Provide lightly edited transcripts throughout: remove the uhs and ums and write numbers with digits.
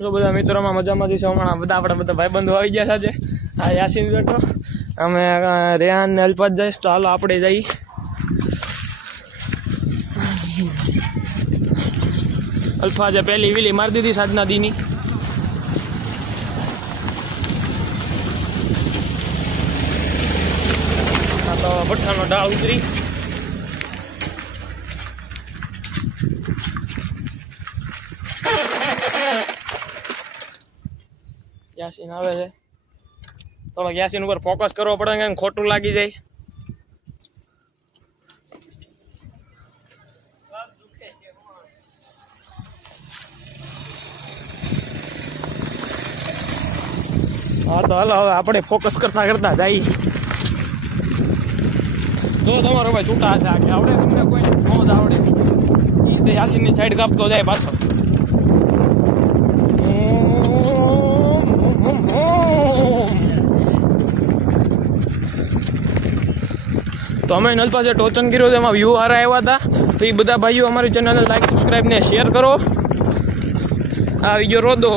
તો બધા મિત્રોમાં મજામાં જ છે. હમણાં બધા આપણા બધા ભાઈબંધો આવી ગયા છે. આ યાસીન બેઠો, અમે રેહાન ને અલ્પાત જઈશ. તો હાલો આપણે જઈએ. અલ્ફાજે પહેલી વીલી મારી દીધી સાંજના દીની. આ તો ભઠ્ઠાનો ડાળ ઉતરી. યાસીન આવે છે. થોડોક યાસીન ઉપર ફોકસ કરવો પડે, કેમ ખોટું લાગી જાય. હા તો હાલો હવે આપણે ફોકસ કરતા કરતા જઈએ. તો તમારો ભાઈ છૂટા હતા કે આવડે તમને કોઈ ન જ આવડે. એ યાસીનની સાઈડ કાપતો જાય પાછો. તો અમે નલ પાસે ટોચન કર્યો, એમાં વ્યૂ હારા આવ્યા હતા. તો એ બધા ભાઈઓ અમારી ચેનલને લાઈક, સબસ્ક્રાઈબ ને શેર કરો. આ વિડીયો રોદો.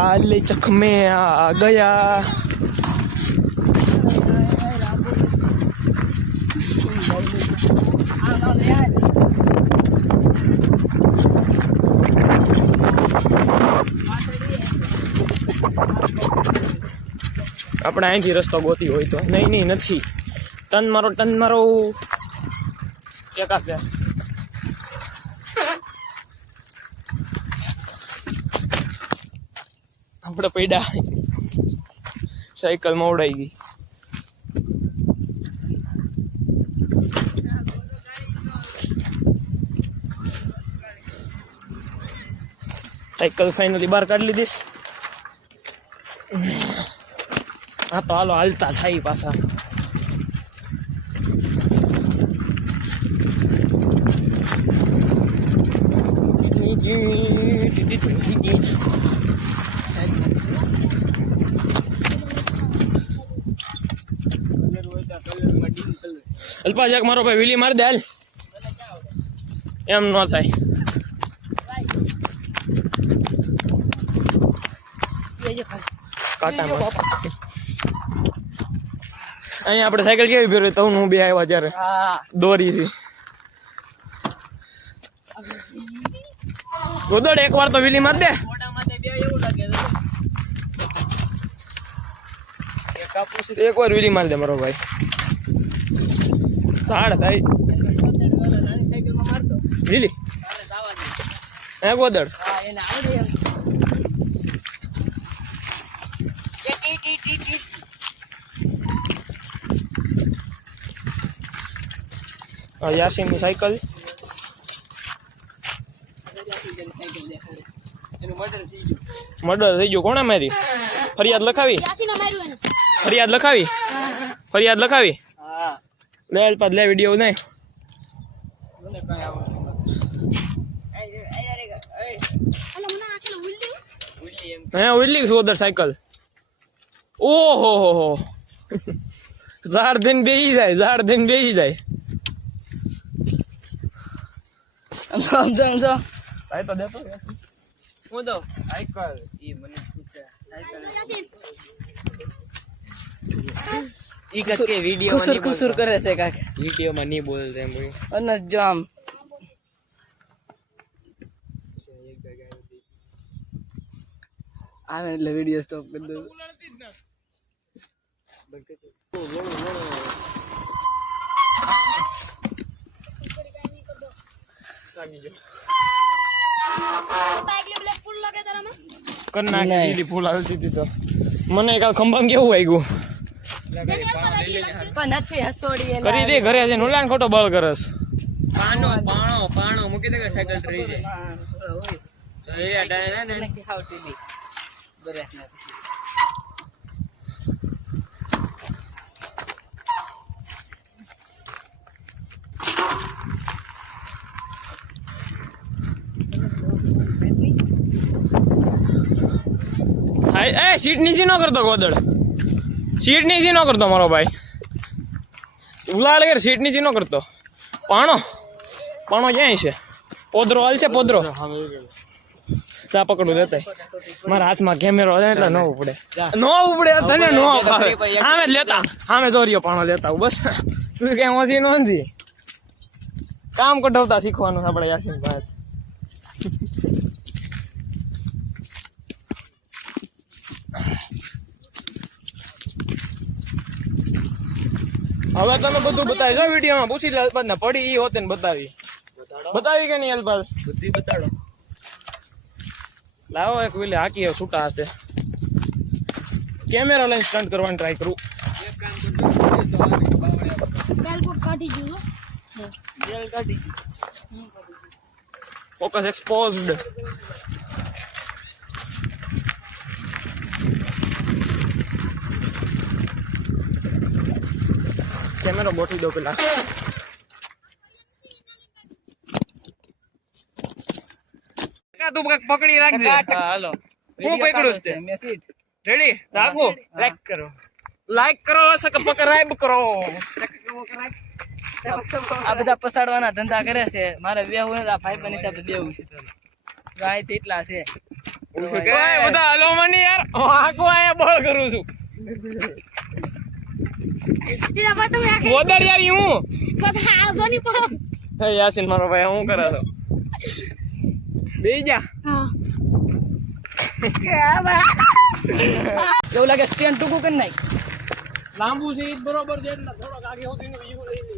આલે ચખમે આ ગયા. આપણે અહીંથી રસ્તો ગોતી હોય તો. નહીં નથી. ટન મારો એક આપે. આપણે પડ્યા, સાયકલ મોવડાઈ ગઈ. સાયકલ ફાઇનલી બહાર કાઢી લીધીશ. હા તો હાલો હાલતા થાય પાછા. અલ્પા જાક મારો ભાઈ વીલી માર દે. હાલ એમ ન થાય. કાંટામાં અહીંયા આપણે સાયકલ કેવી ફેરવી તો હું બે આવ્યા ત્યારે દોરીથી. ગોદડ એક વાર તો વીલી માર દે. એક વાર વીલી માર દે મારો ભાઈ. સાડ થાય વીલી હે ગોદડ. યાસીનની સાયકલ. મર્ડર થઈ ગયું. કોણે મારી? ફરિયાદ લખાવી? ફરિયાદ લખાવી. લે અલ્પાત લે વિડીયો નહીં. હે ઉડલી ઉધર સાયકલ. ઓહો હો ઝાડ દિન બેહી જાય. સમજો ભાઈ તો દેતો હું દો સાયકલ. ઈ મને પૂછે સાયકલ ઈ કે વિડિયો કુસુર કરે છે કાકા. વિડિયો માં નહીં બોલતે એમ ભાઈ. અનસ જો આમ આવે એટલે વિડિયો સ્ટોપ કરી દો. ફૂલ આવતી હતી તો મને કાલ ખંભામાં કેવું આવ્યું. કરી દે ઘરે છે. નોલાન ખોટો બળ કરસ. પાણો મૂકી દે સાયકલ ટ્રી એ સીટ નીચી ન કરતો ગોદડ, સીટ નીચી ન કરતો મારો ભાઈ, ઉલાળ કે સીટ નીચી ન કરતો. પાણો ક્યાંય છે? પોદરો હાલ છે, પોદરો ચા પકડું લેતા મારા હાથમાં કેમેરો એટલે ન ઉપડે તને ન ફાવે. સામે જ લેતા, સામે દોર્યો પાણો લેતા બસ. તું કઈ ઓછી નથી, કામ કઢાવતા શીખવાનું આપણે યાસીન ભાઈ. હવે તમે બધું બતાવી જો વિડીયોમાં, પૂછી લે અલ્પાદ ને પડી ઈ હોતે ને બતાવી કે નહીં અલ્પાદ? બધી બતાડો. લાવો એક વેલે હાકી છૂટા હાથે કેમેરા લઈને સ્ટન્ટ કરવાની ટ્રાય કરું. Focus exposed. કેમેરો ગોઠવી દો પેલા. તું પકડી રાખજે. હાલો હું પકડું છે. રેડી રાખો. લાઈક કરો સબસ્ક્રાઇબ કરો. આ બધા પસાડવાના ધંધા કરે છે. મારે બેહું આ ભાઈ બની સાથે બેહું છે. ગાય એટલા છે બધા. હાલો મને યાર, આખો આયા બોલ કરું છું. ગોદર યાર હું યાસીન મારો ભાઈ હું કરે છો? બેહી જા. એવું લાગે સ્ટેન્ડ ટૂંકું કરી નાખ. લાંબુ છે ઈ બરોબર છે એટલે થોડોક આગે હોતી નો વ્યૂ લઈ લે.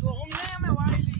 ઝૂમ ને અમે વાળી લઈ.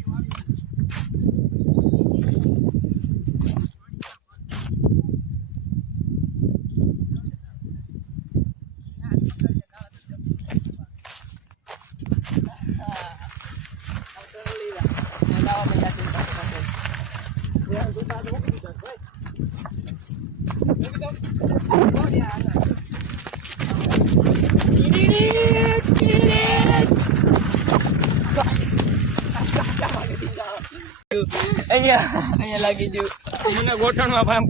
અહીંયા લાગી ગયું મને ગોઠણમાં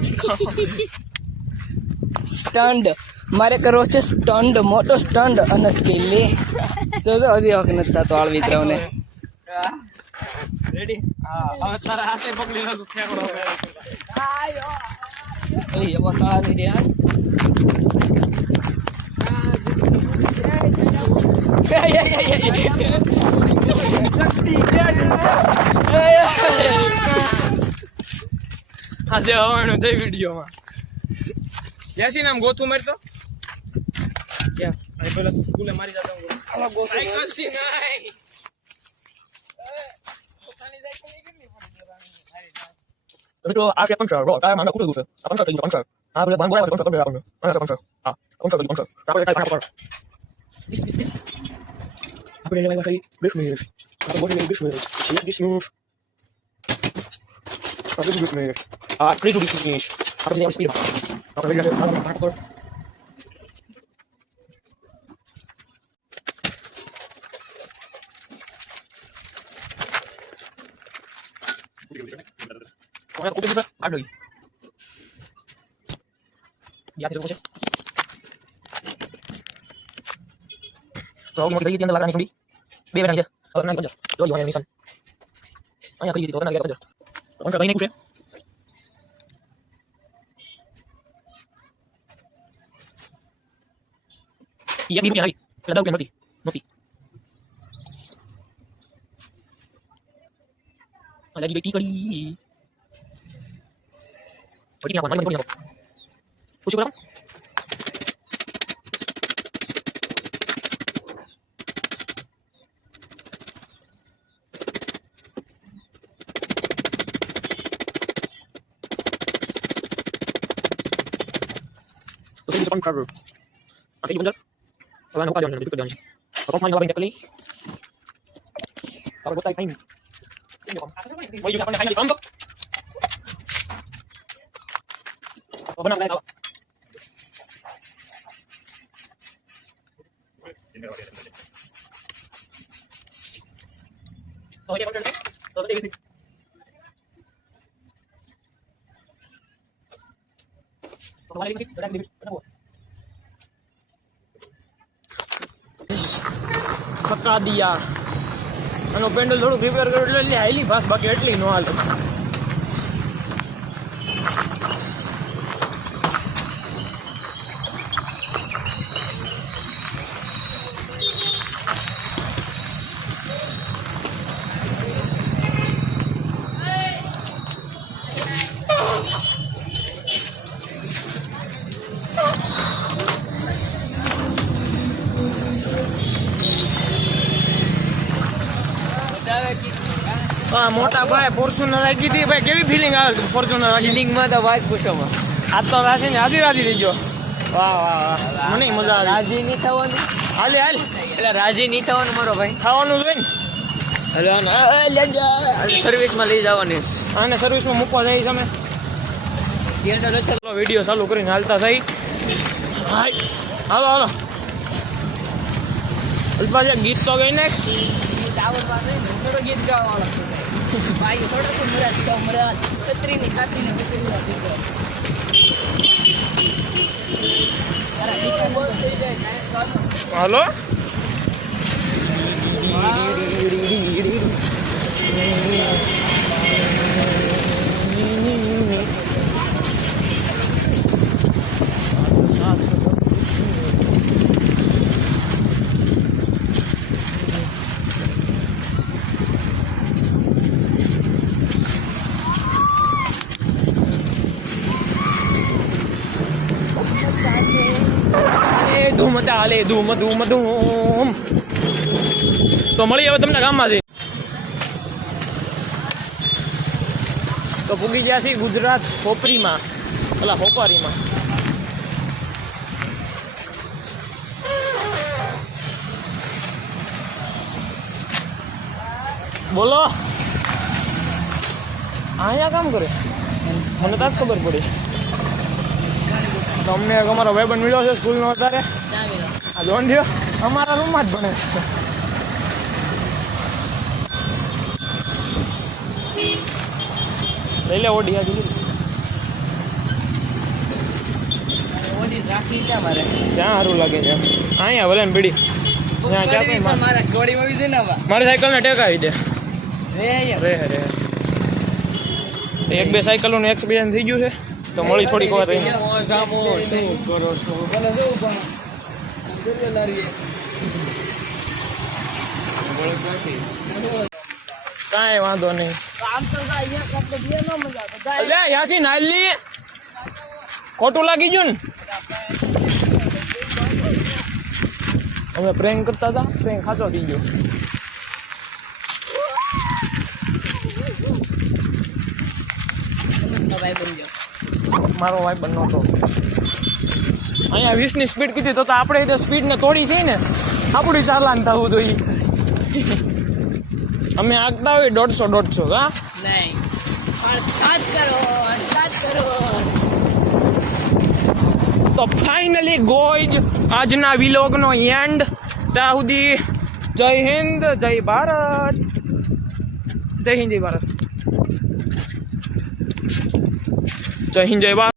સ્ટન્ડ. મારે કરવો છે સ્ટન્ડ, મોટો સ્ટન્ડ અને સ્કીલી. હજી હક નથી થતો આળ મિત્રોને. રેડી? હા. હવે તારા હાથે પકડી લો ખેકડો. એવા સાળા નહીં રહ્યા. આજે હવાનું થઈ વિડીયોમાં. યાસીન આમ ગોથું મારતો ક્યાં? અરે પેલા તું સ્કૂલે મારી જતો સાયકલ થી નહીં. Itu ada pangsa, bro. Kayak mana aku tuh sih? Apa pangsa itu pangsa? Ah, boleh bang, boleh pangsa, boleh pangsa. Mana pangsa? Ah, pangsa itu pangsa. Tapi kayak apa? Bis. Apa yang lain lagi? Bisnis. Apa boleh bisnis? Bisnis. Apa itu bisnis? Ah, kreatif bisnis. Apa yang harus pilih? Apa yang harus pilih? Aku juga ada lagi. Ya kita proses. Kalau mau kita lihat yang lakukan ini, biar aja. Kalau nanti aja. Lo yang misal. Ayah kerja itu kan agak aja. Kalau kali ini gue. Iya biru ya lagi. Kita tahu kan nanti. Ada di kali. Jadi apa? Mana apa? Pusing berapa? Pusing depan cover. Akhirnya benar. Salah nak jangan duduk jangan. Apa main orang kali? Kalau buat time. Mau juga punya kain di Apa benar kau? Oh, dia benar ni. Oh, tadi gitu. થકા દિયા આનો pedal થોડું prepare કર્યું એટલે highly fast, બાકી એટલી નો હાલ. હા મોટા ભાઈ ફોર્ચ્યુનર રાખી હતી ભાઈ, કેવી ફિલિંગ આવે ફોર્ચ્યુનર ફિલિંગમાં તો વાત પૂછોમાં. આજ તો રાશી ને હાજી રાજી થઈ ગયો. વાહ વાહ વાહ, મને મજા આવી. રાજી નહીં થવાનું. હાલે હાલ એટલે રાજી નહીં થવાનું મારો ભાઈ. ખાવાનું જોઈ ને સર્વિસમાં લઈ જવાની. આને સર્વિસમાં મૂકવા જઈશ અમે. વિડીયો ચાલુ કરીને હાલતા થઈ. હાલો હાલો અલ્પા ગીત તો ગઈ ને થોડો ગીત ગાવાવાળો ભાઈ, થોડો સમરાજ સમરાજ છત્રીની સાથીને હાલો ધૂમ ચાલે ધૂમ ધૂમ ધૂમ. તો મળી હવે તમને ગામમાંથી. તો પૂગી ગયા છીએ ગુજરાત ખોપરીમાં, પેલા હોપારીમાં. બોલો અહીંયા કામ કરે, મને તાજ ખબર પડી. તમને અમારો ભાઈબંધ મળ્યો છે સ્કૂલનો અત્યારે. આ જોન થયો અમારા રૂમમાં જ ભણે છે. લઈ લે ઓડી આજુ રાખી ત્યાં મારે ક્યાં સારું લાગે છે અહીંયા ભલે ને બીડી ત્યાં ક્યાં મારા ઘોડીમાં બી છે ને મારી સાયકલને ટેકાવી દે. રે રે એક બે સાયકલોનું એક્સપિરિયન્સ થઈ ગયું છે તો મળી થોડીક વાર રહીને. કાંઈ વાંધો નહીં. અલે યાસી નાલી ખોટું લાગી ગયું ને. અમે પ્રેન્ક કરતા હતા, પ્રેન્ક ખાતો થઈ ગયો. મારો ભાઈ બનનો હતો અહીંયા 20ની સ્પીડ કીધી તો આપણે સ્પીડને તોડી છે ને, આપણી ચાલાન થવું જોઈએ. અમે આગતા હોય 150 હા નહીં. તો ફાઇનલી ગોઈજ આજના વિલોગનો એન્ડ. ત્યાં સુધી જય હિન્દ જય ભારત. જય હિન્દ જય ભારત. જય હિન્દ જય ભારત.